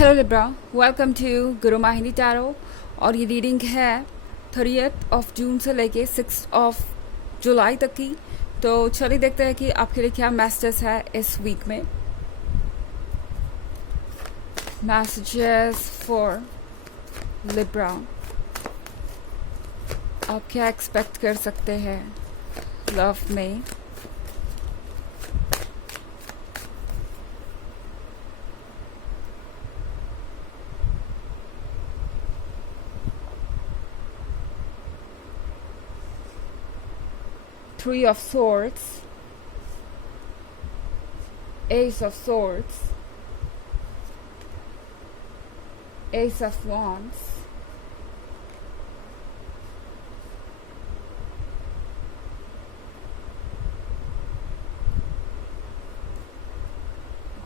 Hello Libra, welcome to Guru माहिनी tarot. और ये reading है 30 जून से लेके 6 जुलाई तक की। तो चलिए देखते हैं कि आपके लिए क्या मैसेजेस है इस वीक में। मैसेजेस फॉर लिब्रा, आप क्या एक्सपेक्ट कर सकते हैं लव में। Three of Swords, Ace of Swords, Ace of Wands,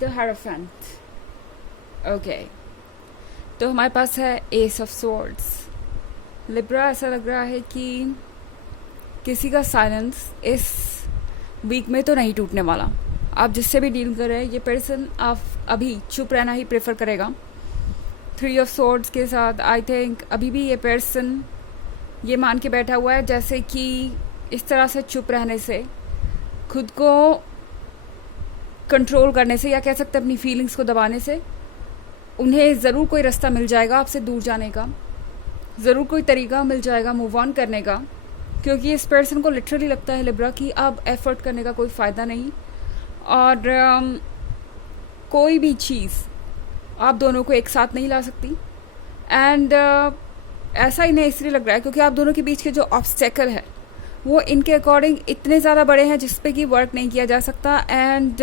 The Hierophant। Okay, तो हमारे पास है Ace of Swords। लिब्रा, ऐसा लग रहा है कि किसी का साइलेंस इस वीक में तो नहीं टूटने वाला। आप जिससे भी डील कर रहे हैं, ये पर्सन आप अभी चुप रहना ही प्रेफर करेगा। 3 ऑफ सोर्ड्स के साथ आई थिंक अभी भी ये पर्सन ये मान के बैठा हुआ है जैसे कि इस तरह से चुप रहने से, खुद को कंट्रोल करने से, या कह सकते हैं अपनी फीलिंग्स को दबाने से, उन्हें ज़रूर कोई रास्ता मिल जाएगा आपसे दूर जाने का, ज़रूर कोई तरीका मिल जाएगा मूव ऑन करने का। क्योंकि इस पर्सन को लिटरली लगता है लिब्रा कि अब एफर्ट करने का कोई फ़ायदा नहीं, और कोई भी चीज़ आप दोनों को एक साथ नहीं ला सकती। एंड ऐसा इन्हें इसलिए लग रहा है क्योंकि आप दोनों के बीच के जो ऑब्स्टेकल है वो इनके अकॉर्डिंग इतने ज़्यादा बड़े हैं जिस पे कि वर्क नहीं किया जा सकता। एंड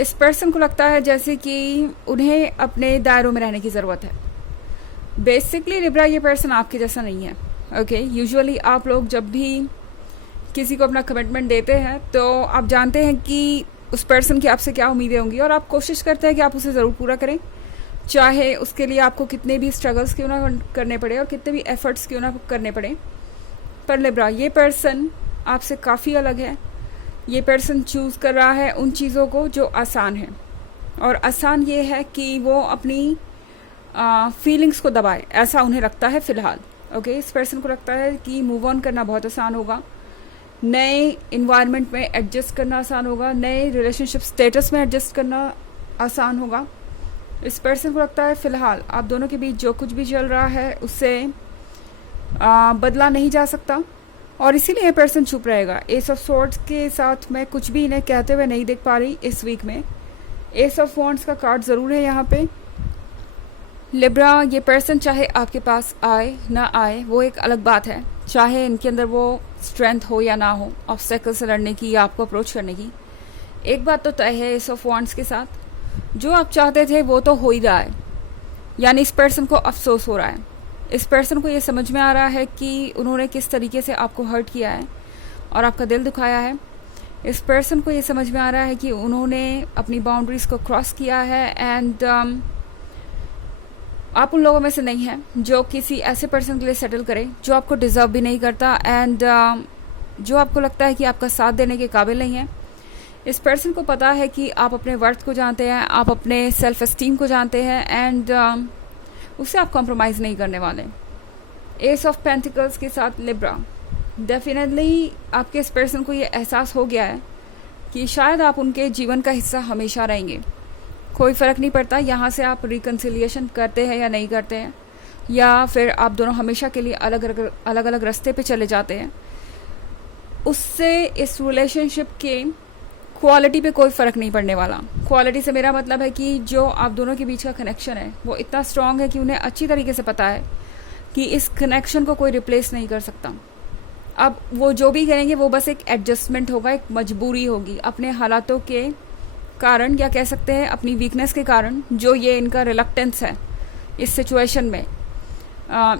इस पर्सन को लगता है जैसे कि उन्हें अपने दायरों में रहने की ज़रूरत है। बेसिकली लिब्रा, ये पर्सन आपके जैसा नहीं है। ओके, यूजुअली आप लोग जब भी किसी को अपना कमिटमेंट देते हैं तो आप जानते हैं कि उस पर्सन की आपसे क्या उम्मीदें होंगी, और आप कोशिश करते हैं कि आप उसे ज़रूर पूरा करें, चाहे उसके लिए आपको कितने भी स्ट्रगल्स क्यों ना करने पड़े और कितने भी एफर्ट्स क्यों ना करने पड़े। पर लिब्रा, ये पर्सन आपसे काफ़ी अलग है। ये पर्सन चूज़ कर रहा है उन चीज़ों को जो आसान है, और आसान ये है कि वो अपनी फीलिंग्स को दबाए, ऐसा उन्हें लगता है फ़िलहाल। ओके, इस पर्सन को लगता है कि मूव ऑन करना बहुत आसान होगा, नए इन्वायरमेंट में एडजस्ट करना आसान होगा, नए रिलेशनशिप स्टेटस में एडजस्ट करना आसान होगा। इस पर्सन को लगता है फ़िलहाल आप दोनों के बीच जो कुछ भी चल रहा है उससे बदला नहीं जा सकता, और इसीलिए ये पर्सन चुप रहेगा। एस ऑफ स्वॉर्ड्स के साथ मैं कुछ भी इन्हें कहते हुए नहीं देख पा रही इस वीक में। एस ऑफ वॉन्ड्स का कार्ड ज़रूर है यहाँ पे। लिब्रा, ये पर्सन चाहे आपके पास आए ना आए वो एक अलग बात है, चाहे इनके अंदर वो स्ट्रेंथ हो या ना हो ऑब्स्टेकल से लड़ने की या आपको अप्रोच करने की, एक बात तो तय है एस ऑफ वॉन्ड्स के साथ, जो आप चाहते थे वो तो हो ही रहा है। यानी इस पर्सन को अफसोस हो रहा है, इस पर्सन को ये समझ में आ रहा है कि उन्होंने किस तरीके से आपको हर्ट किया है और आपका दिल दुखाया है। इस पर्सन को ये समझ में आ रहा है कि उन्होंने अपनी बाउंड्रीज़ को क्रॉस किया है, एंड आप उन लोगों में से नहीं हैं जो किसी ऐसे पर्सन के लिए सेटल करे जो आपको डिज़र्व भी नहीं करता, एंड जो आपको लगता है कि आपका साथ देने के काबिल नहीं है। इस पर्सन को पता है कि आप अपने वर्थ को जानते हैं, आप अपने सेल्फ एस्टीम को जानते हैं, एंड उससे आप कॉम्प्रोमाइज़ नहीं करने वाले। एस ऑफ पेंटिकल्स के साथ लिब्रा, डेफिनेटली आपके इस पर्सन को ये एहसास हो गया है कि शायद आप उनके जीवन का हिस्सा हमेशा रहेंगे। कोई फ़र्क नहीं पड़ता यहाँ से आप रिकन्सिलिएशन करते हैं या नहीं करते हैं, या फिर आप दोनों हमेशा के लिए अलग अलग रास्ते पे चले जाते हैं, उससे इस रिलेशनशिप के क्वालिटी पे कोई फ़र्क नहीं पड़ने वाला। क्वालिटी से मेरा मतलब है कि जो आप दोनों के बीच का कनेक्शन है वो इतना स्ट्रॉन्ग है कि उन्हें अच्छी तरीके से पता है कि इस कनेक्शन को कोई रिप्लेस नहीं कर सकता। अब वो जो भी करेंगे वो बस एक एडजस्टमेंट होगा, एक मजबूरी होगी अपने हालातों के कारण, या कह सकते हैं अपनी वीकनेस के कारण, जो ये इनका रिलक्टेंस है इस सिचुएशन में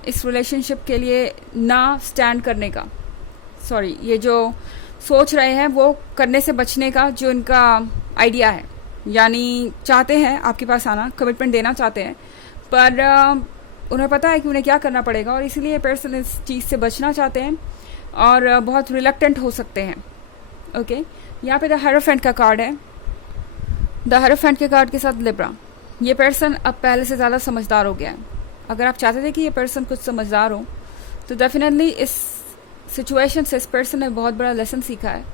इस रिलेशनशिप के लिए ना स्टैंड करने का, सॉरी, ये जो सोच रहे हैं वो करने से बचने का जो इनका आइडिया है, यानी चाहते हैं आपके पास आना, कमिटमेंट देना चाहते हैं, पर उन्हें पता है कि उन्हें क्या करना पड़ेगा, और इसीलिए पर्सन इस चीज़ से बचना चाहते हैं और बहुत रिलक्टेंट हो सकते हैं। ओके, यहाँ पे द हायरोफेंट का कार्ड है। द हायरोफेंट के कार्ड के साथ लिब्रा, ये पर्सन अब पहले से ज़्यादा समझदार हो गया है। अगर आप चाहते थे कि ये पर्सन कुछ समझदार हो, तो डेफिनेटली इस सिचुएशन से इस पर्सन ने बहुत बड़ा लेसन सीखा है,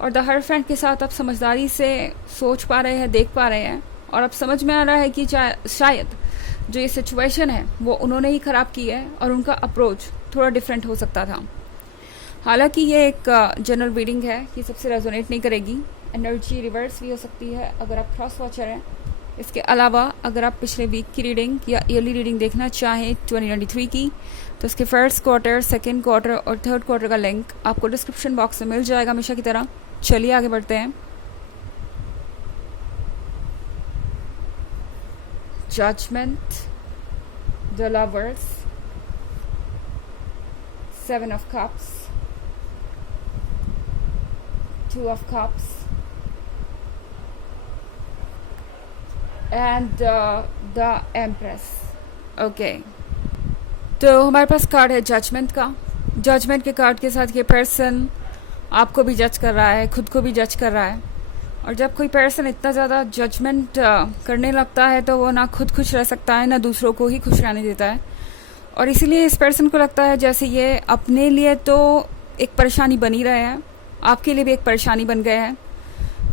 और द हरफ्रेंड के साथ आप समझदारी से सोच पा रहे हैं, देख पा रहे हैं, और अब समझ में आ रहा है कि शायद जो ये सिचुएशन है वो उन्होंने ही ख़राब की है और उनका अप्रोच थोड़ा डिफरेंट हो सकता था। हालांकि ये एक जनरल रीडिंग है, ये सबसे रेजोनेट नहीं करेगी। एनर्जी रिवर्स भी हो सकती है अगर आप क्रॉस वॉचर हैं। इसके अलावा अगर आप पिछले वीक की रीडिंग या ईयरली रीडिंग देखना चाहें 2023 की, तो उसके फर्स्ट क्वार्टर, सेकेंड क्वार्टर और थर्ड क्वार्टर का लिंक आपको डिस्क्रिप्शन बॉक्स में मिल जाएगा हमेशा की तरह। चलिए आगे बढ़ते हैं। Judgement, the lovers, 7 of cups, 2 of cups and the empress. Okay, तो हमारे पास कार्ड है जजमेंट का। जजमेंट के कार्ड के साथ ये पर्सन आपको भी जज कर रहा है, खुद को भी जज कर रहा है। और जब कोई पर्सन इतना ज़्यादा जजमेंट करने लगता है तो वो ना खुद खुश रह सकता है, ना दूसरों को ही खुश रहने देता है। और इसीलिए इस पर्सन को लगता है जैसे ये अपने लिए तो एक परेशानी बन ही रहे हैं, आपके लिए भी एक परेशानी बन गए हैं।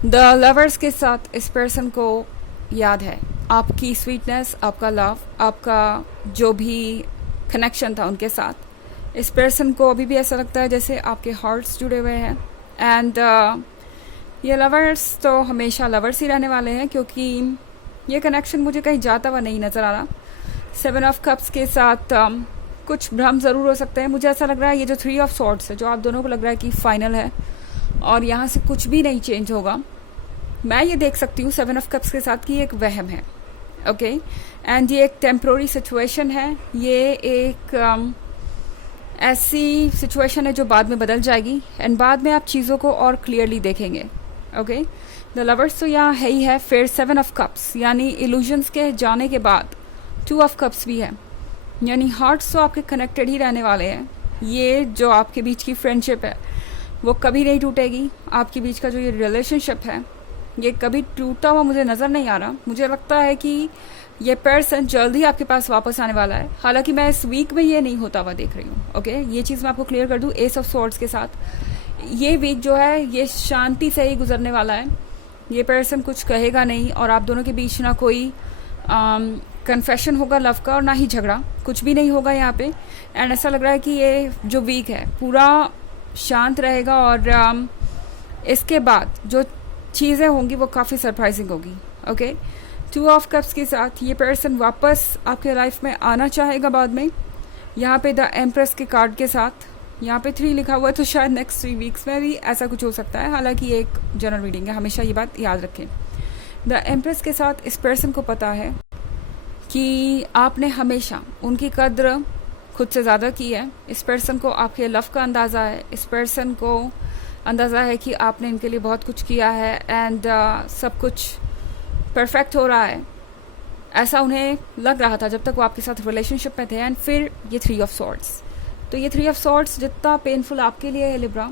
द लवर्स के साथ इस पर्सन को याद है आपकी स्वीटनेस, आपका लव, आपका जो भी कनेक्शन था उनके साथ। इस पर्सन को अभी भी ऐसा लगता है जैसे आपके हार्ट्स जुड़े हुए हैं। एंड ये लवर्स तो हमेशा लवर्स ही रहने वाले हैं, क्योंकि ये कनेक्शन मुझे कहीं जाता हुआ नहीं नज़र आ रहा। 7 of cups के साथ कुछ भ्रम ज़रूर हो सकते हैं। मुझे ऐसा लग रहा है ये जो 3 of swords है, जो आप दोनों को लग रहा है कि फाइनल है और यहाँ से कुछ भी नहीं चेंज होगा, मैं ये देख सकती हूँ 7 of cups के साथ कि एक वहम है। ओके, एंड ये एक टेम्प्रोरी सिचुएशन है। ये एक ऐसी सिचुएशन है जो बाद में बदल जाएगी, एंड बाद में आप चीज़ों को और क्लियरली देखेंगे। ओके, द लवर्स तो यहाँ है ही है। फिर 7 of cups यानी इल्यूजन्स के जाने के बाद 2 of cups भी है, यानी हार्ट्स तो आपके कनेक्टेड ही रहने वाले हैं। ये जो आपके बीच की फ्रेंडशिप है वो कभी नहीं टूटेगी। आपके बीच का जो ये रिलेशनशिप है ये कभी टूटा हुआ मुझे नज़र नहीं आ रहा। मुझे लगता है कि ये पर्सन जल्दी आपके पास वापस आने वाला है। हालांकि मैं इस वीक में ये नहीं होता हुआ देख रही हूँ। ओके, ये चीज़ मैं आपको क्लियर कर दूँ। एस ऑफ स्वॉर्ड्स के साथ ये वीक जो है ये शांति से ही गुजरने वाला है। ये पर्सन कुछ कहेगा नहीं और आप दोनों के बीच ना कोई कन्फेशन होगा लव का और ना ही झगड़ा, कुछ भी नहीं होगा यहाँ पे। एंड ऐसा लग रहा है कि ये जो वीक है पूरा शांत रहेगा और इसके बाद जो चीज़ें होंगी वो काफ़ी सरप्राइजिंग होगी। ओके, 2 of cups के साथ ये पर्सन वापस आपके लाइफ में आना चाहेगा बाद में। यहाँ पे द एम्प्रेस के कार्ड के साथ यहाँ पे 3 लिखा हुआ है, तो शायद नेक्स्ट 3 वीक्स में भी ऐसा कुछ हो सकता है। हालांकि ये एक जनरल रीडिंग है, हमेशा ये बात याद रखें। द एम्प्रेस के साथ इस पर्सन को पता है कि आपने हमेशा उनकी कद्र खुद से ज़्यादा की है। इस पर्सन को आपके लव का अंदाज़ा है। इस पर्सन को अंदाज़ा है कि आपने इनके लिए बहुत कुछ किया है एंड सब कुछ परफेक्ट हो रहा है, ऐसा उन्हें लग रहा था जब तक वो आपके साथ रिलेशनशिप में थे। एंड फिर ये 3 of swords, तो ये 3 of swords जितना पेनफुल आपके लिए है लिब्रा,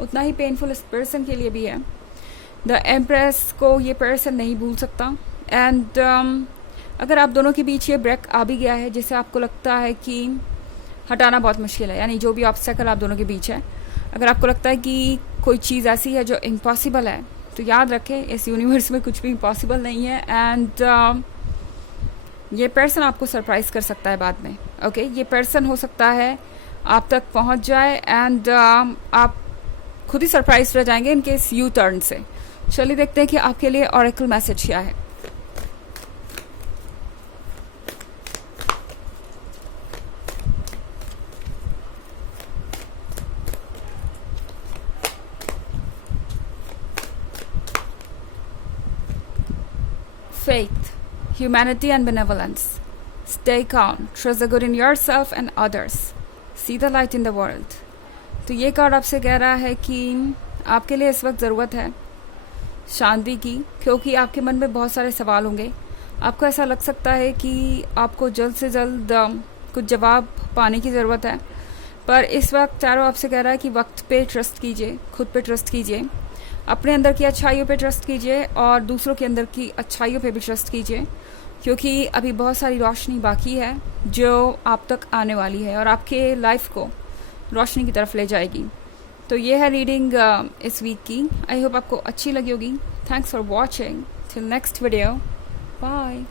उतना ही पेनफुल इस पर्सन के लिए भी है। द एम्प्रेस को ये पर्सन नहीं भूल सकता। एंड अगर आप दोनों के बीच ये ब्रेक आ भी गया है जिसे आपको लगता है कि हटाना बहुत मुश्किल है, यानी जो भी ऑब्स्टेकल आप दोनों के बीच है, अगर आपको लगता है कि कोई चीज़ ऐसी है जो इम्पॉसिबल है, तो याद रखें इस यूनिवर्स में कुछ भी इम्पॉसिबल नहीं है। एंड ये पर्सन आपको सरप्राइज कर सकता है बाद में। ओके, ये पर्सन हो सकता है आप तक पहुंच जाए एंड आप खुद ही सरप्राइज रह जाएंगे इनके इस यू टर्न से। चलिए देखते हैं कि आपके लिए ऑरेकल मैसेज क्या है। Faith, humanity and benevolence. Stay calm, trust the good in yourself and others. See the light in the world. तो ये कार्ड आपसे कह रहा है कि आपके लिए इस वक्त ज़रूरत है शांति की, क्योंकि आपके मन में बहुत सारे सवाल होंगे। आपको ऐसा लग सकता है कि आपको जल्द से जल्द कुछ जवाब पाने की ज़रूरत है, पर इस वक्त टैरो आपसे कह रहा है कि वक्त पे ट्रस्ट कीजिए, खुद पे ट्रस्ट कीजिए, अपने अंदर की अच्छाइयों पे ट्रस्ट कीजिए और दूसरों के अंदर की अच्छाइयों पे भी ट्रस्ट कीजिए। क्योंकि अभी बहुत सारी रोशनी बाकी है जो आप तक आने वाली है और आपके लाइफ को रोशनी की तरफ ले जाएगी। तो ये है रीडिंग इस वीक की। आई होप आपको अच्छी लगी होगी। Thanks for watching. Till next video, bye.